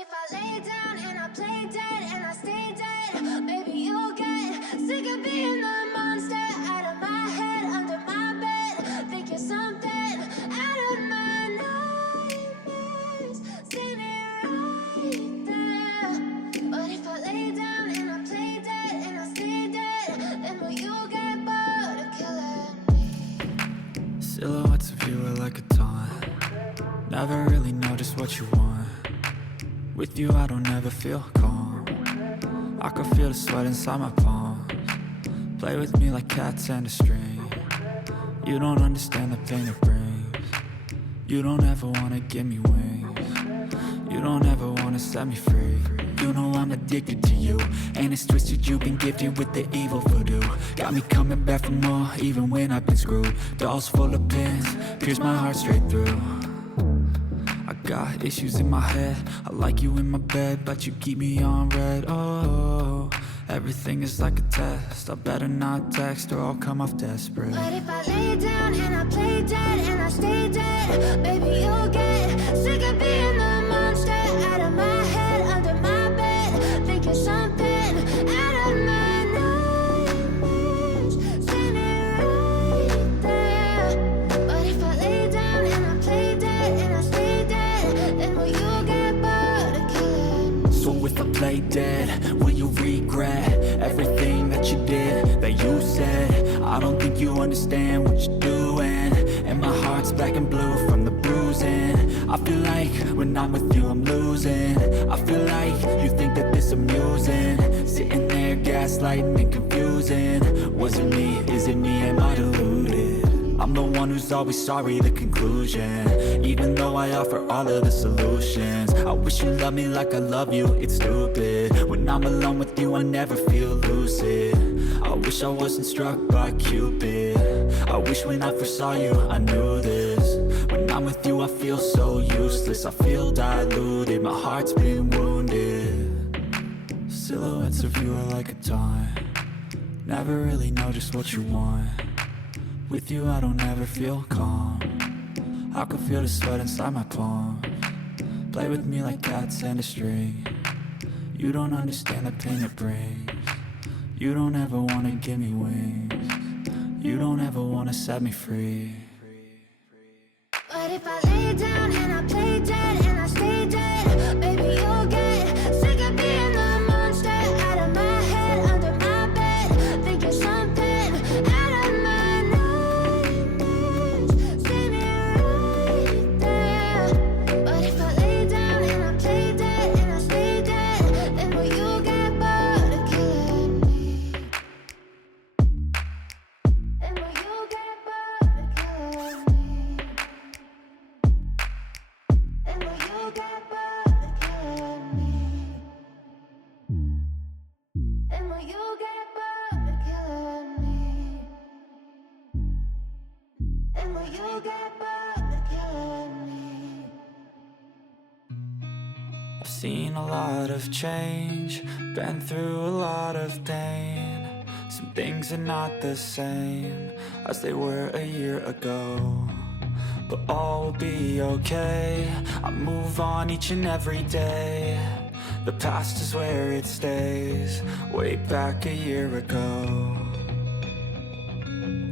if I lay down and I play dead and I stay dead, maybe you'll get sick of being the monster out of my head, under my bed. Think you're something out of my nightmares, standing right there. But if I lay down and I play dead and I stay dead, then will you get bored of killing me? Silhouettes of you are like a taunt. Never really know just what you want. With you I don't ever feel calm. I can feel the sweat inside my palms. Play with me like cats and a string. You don't understand the pain it brings. You don't ever wanna give me wings. You don't ever wanna set me free. You know I'm addicted to you, and it's twisted, you've been gifted with the evil voodoo. Got me coming back for more, even when I've been screwed. Dolls full of pins, pierce my heart straight through. I got issues in my head, I like you in my bed, but you keep me on red. Oh, everything is like a test, I better not text or I'll come off desperate. But if I lay down and I play dead and I stay dead, baby you'll get sick of being the monster out of my head, under my bed. Think you're something out of my nightmares, standing right there. But if I lay down and I play dead and I stay dead, then will you get bored of killing me? So if I play dead, will you regret everything that you did, that you said? I don't think you understand what you're doing, and my heart's black and blue from the bruising. I feel like when I'm with you I'm losing. I feel like you think that this amusing, sitting there gaslighting and confusing. Was it me? Is it me? Am I deluded? I'm the one who's always sorry, the conclusion. Even though I offer all of the solutions, I wish you loved me like I love you, it's stupid. When I'm alone with you I never feel lucid. I wish I wasn't struck by Cupid. I wish when I first saw you I knew this. When I'm with you I feel so useless, I feel diluted, my heart's been wounded. Silhouettes of you are like a taunt. Never really know just what you want. With you I don't ever feel calm. I can feel the sweat inside my palms. Play with me like cats and a string. You don't understand the pain it brings. You don't ever wanna give me wings. You don't ever wanna set me free. But if I lay down and I play dead and I stay dead, baby you'll get sick of being the monster out of my head, under my bed. Think you're something out of my nightmares, standing right there. But if I lay down and I play dead and I stay dead, then will you get bored of killing me? Then will you get bored of killing me? And will you get bored of killing me? And will you get bored of killing me? And will you get bored of killing me? I've seen a lot of change, been through a lot of pain. Some things are not the same as they were a year ago, but all will be okay. I move on each and every day. The past is where it stays, way back a year ago.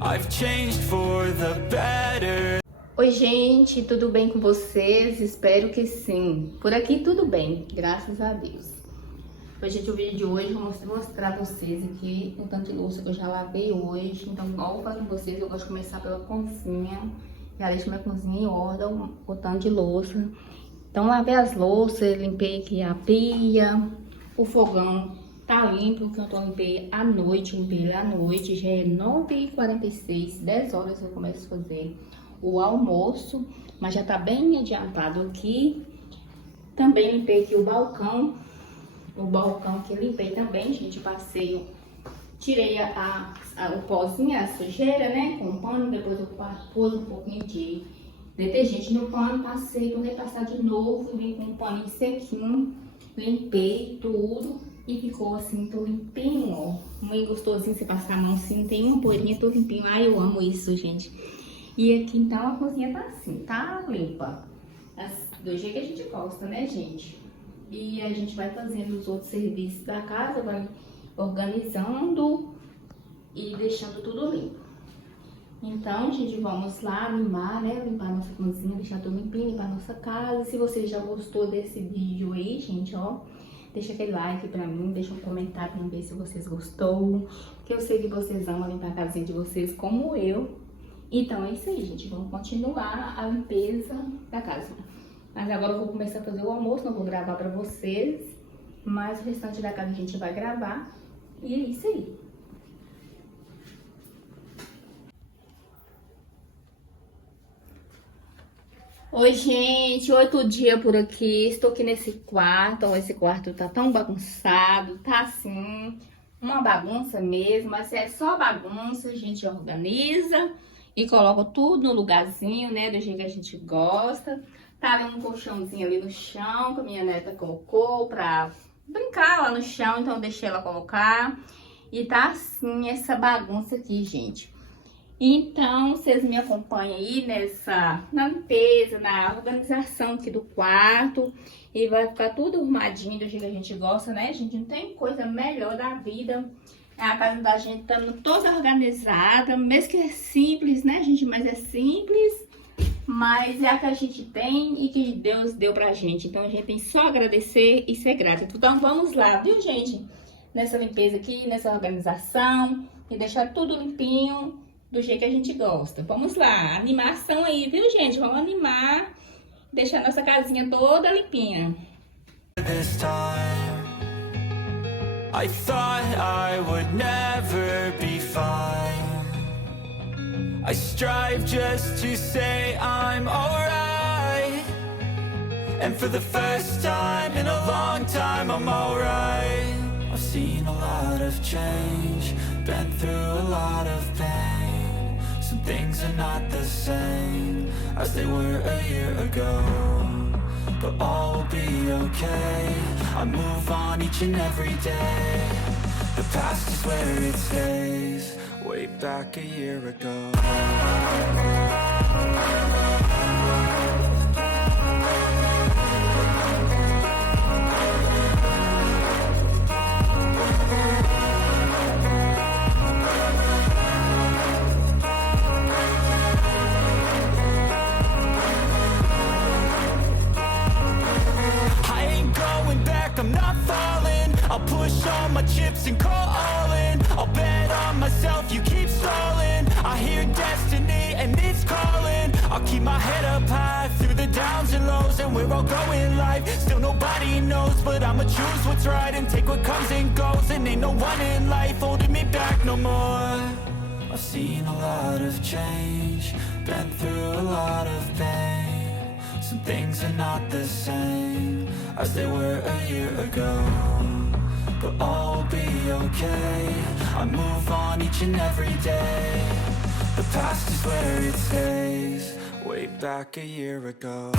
I've changed for the better. Oi gente, tudo bem com vocês? Espero que sim. Por aqui tudo bem, graças a Deus. Hoje, gente, o vídeo de hoje eu vou mostrar pra vocês aqui o tanto de louça que eu já lavei hoje. Então, igual eu falei com vocês, eu gosto de começar pela cozinha. Já deixo minha cozinha em ordem, o tanto de louça. Então, lavei as louças, limpei aqui a pia, o fogão tá limpo, que eu limpei à noite, limpei ele à noite. Já é 9h46, 10 horas eu começo a fazer o almoço, mas já tá bem adiantado aqui. Também limpei aqui o balcão que eu limpei também, gente. Passei, tirei o pozinho, a sujeira, né, com o pano. Depois eu pus um pouquinho de detergente no pano, passei, tornei passar de novo, vim com um paninho sequinho, limpei tudo e ficou assim, tô limpinho, ó. Muito gostosinho você passar a mão assim, não tem uma poeirinha, tô limpinho. Ai, eu amo isso, gente. E aqui então a cozinha tá assim, tá limpa. Do jeito que a gente gosta, né, gente? e a gente vai fazendo os outros serviços da casa, vai organizando e deixando tudo limpo. Então, gente, vamos lá limpar, né? Limpar a nossa cozinha, deixar tudo limpinho, limpar a nossa casa. Se você já gostou desse vídeo aí, gente, ó, deixa aquele like pra mim, deixa um comentário pra mim ver se vocês gostou. Que eu sei que vocês amam limpar a casinha de vocês como eu. Então é isso aí, gente. Vamos continuar a limpeza da casa. Mas agora eu vou começar a fazer o almoço, não vou gravar pra vocês. Mas o restante da casa a gente vai gravar. E é isso aí. Oi, gente, outro dia por aqui, estou aqui nesse quarto, ó, esse quarto tá tão bagunçado, tá assim, uma bagunça mesmo, mas é só bagunça, a gente organiza e coloca tudo no lugarzinho, né, do jeito que a gente gosta. Tá ali um colchãozinho ali no chão, que a minha neta colocou pra brincar lá no chão, então eu deixei ela colocar. E tá assim, essa bagunça aqui, gente. Então, vocês me acompanham aí na limpeza, na organização aqui do quarto. E vai ficar tudo arrumadinho do jeito que a gente gosta, né, gente? Não tem coisa melhor da vida. A casa da gente estando toda organizada, mesmo que é simples, né, gente? Mas é simples, mas é a que a gente tem e que Deus deu pra gente. Então, a gente tem só agradecer e ser grato. Então, vamos lá, viu, gente? Nessa limpeza aqui, nessa organização e deixar tudo limpinho do jeito que a gente gosta. Vamos lá, animação aí, viu, gente? Vamos animar, deixar nossa casinha toda limpinha. This time, I thought I would never be fine. I strive just to say I'm alright. And for the first time in a long time, I'm alright. I've seen a lot of change, been through a lot of pain. Some things are not the same as they were a year ago, but all will be okay. I move on each and every day. The past is where it stays, way back a year ago. I'm not falling, I'll push all my chips and call all in. I'll bet on myself, you keep stalling. I hear destiny and it's calling. I'll keep my head up high through the downs and lows. And we're all going life, still nobody knows. But I'ma choose what's right and take what comes and goes. And ain't no one in life holding me back no more. I've seen a lot of change, been through a lot of pain. Some things are not the same as they were a year ago, but all will be okay. I move on each and every day. The past is where it stays, way back a year ago.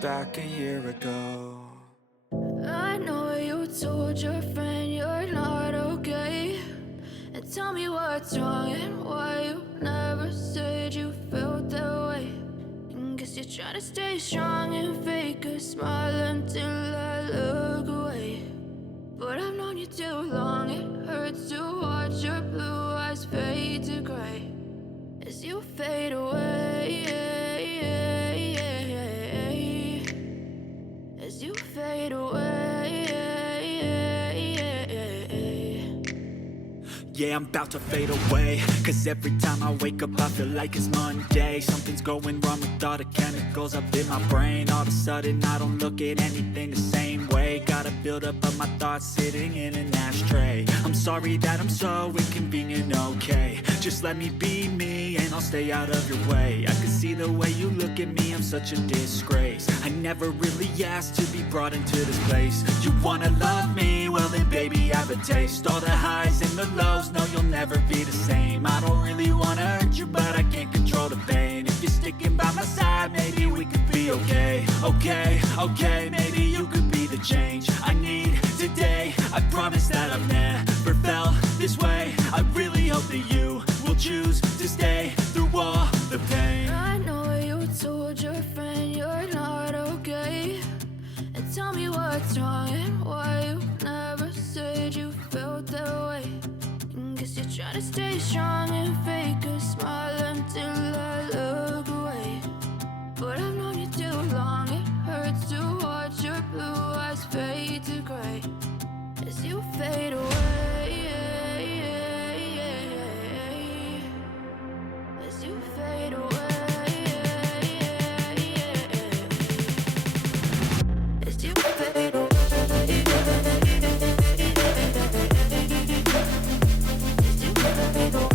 Back a year ago. I know you told your friend you're not okay, and tell me what's wrong and why you never said you felt that way. And guess you're trying to stay strong and fake a smile until I look away. But I've known you too long, it hurts to watch your blue eyes fade to gray as you fade away. As you fade away. Yeah, I'm about to fade away, cause every time I wake up I feel like it's Monday. Something's going wrong with all the chemicals up in my brain. All of a sudden I don't look at anything the same way. Got a buildup of my thoughts sitting in an ashtray. I'm sorry that I'm so inconvenient, okay. Just let me be me and I'll stay out of your way. I can see the way you look at me, I'm such a disgrace. I never really asked to be brought into this place. You wanna love me? Well then baby, have a taste. All the highs and the lows, no you'll never be the same. I don't really wanna hurt you, but I can't control the pain. If you're sticking by my side, maybe we could be okay. Okay, maybe you could be the change I need today. I promise that I've never felt this way. I really hope that you will choose to stay through all the pain. I know you told your friend you're not okay, and tell me what's wrong and why you never said you felt that way. And guess you're trying to stay strong and fake a smile until I look away. But I've known you too long, it hurts to watch your blue eyes fade to gray as you fade away. As you fade away. As you fade away. As you fade away.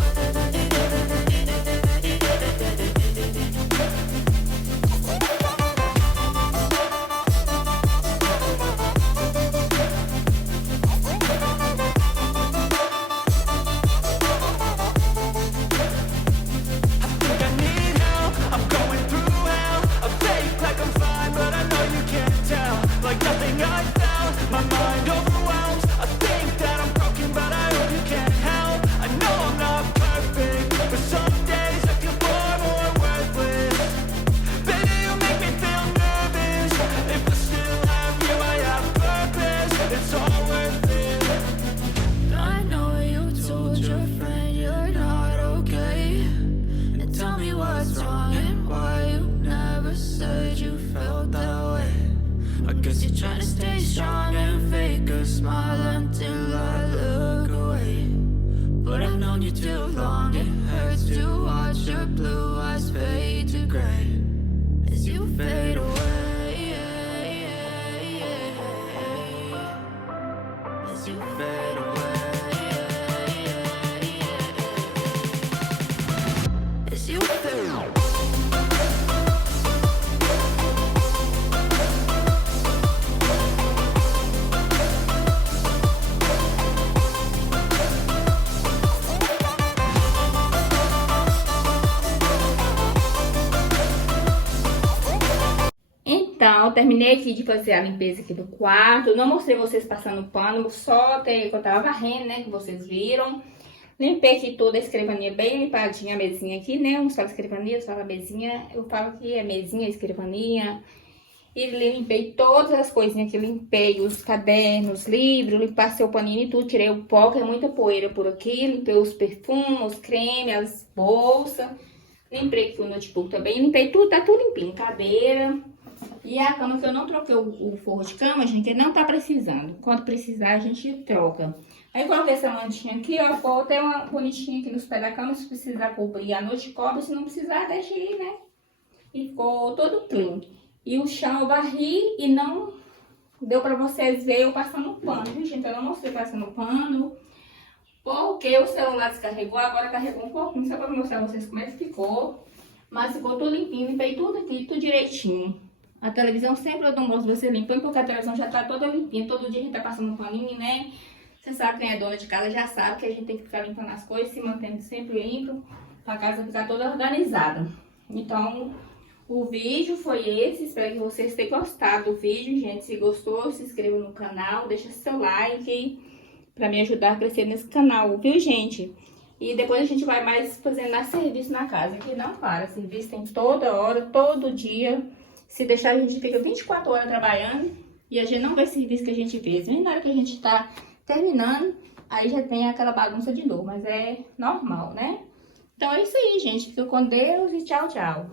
Trying to stay strong and fake a smile until I look away. But I've known you too long, it hurts to watch your blue eyes fade to gray as you fade away. As you fade away. As you fade away. Então, terminei aqui de fazer a limpeza aqui do quarto. Não mostrei vocês passando pano, só até que eu tava varrendo, né, que vocês viram. Limpei aqui toda a escrivaninha bem limpadinha, a mesinha aqui, né, uns falam escrivaninha, outros falam mesinha. Eu falo que é mesinha, escrivaninha. E limpei todas as coisinhas aqui, limpei os cadernos, livros, passei o paninho e tudo, tirei o pó, que é muita poeira por aqui. Limpei os perfumes, os cremes, as bolsas. Limpei aqui o notebook também, limpei tudo, tá tudo limpinho, cadeira. E a cama que eu não troquei o forro de cama, gente, não tá precisando. Quando precisar, a gente troca. Aí coloquei essa mantinha aqui, ó, ficou até uma bonitinha aqui nos pés da cama. Se precisar cobrir a noite, cobre. Se não precisar, deixa aí, né? E ficou todo clean. E o chão eu varri e não deu pra vocês verem eu passando pano, viu, gente? Eu não mostrei passando pano, porque o celular descarregou, agora carregou um pouquinho, só pra mostrar pra vocês como é que ficou. Mas ficou tudo limpinho, limpei tudo aqui, tudo direitinho. A televisão sempre eu não gosto de você limpando, porque a televisão já tá toda limpinha. Todo dia a gente tá passando um paninho, né? Você sabe, quem é dona de casa já sabe que a gente tem que ficar limpando as coisas, se mantendo sempre limpo, pra casa ficar toda organizada. Então, o vídeo foi esse. Espero que vocês tenham gostado do vídeo, gente. Se gostou, se inscreva no canal, deixa seu like pra me ajudar a crescer nesse canal, viu, gente? E depois a gente vai mais fazendo serviço na casa, que não para. Serviço tem toda hora, todo dia. Se deixar, a gente fica 24 horas trabalhando e a gente não vê serviço que a gente fez. Nem na hora que a gente tá terminando, aí já tem aquela bagunça de novo, mas é normal, né? Então é isso aí, gente. Fica com Deus e tchau, tchau.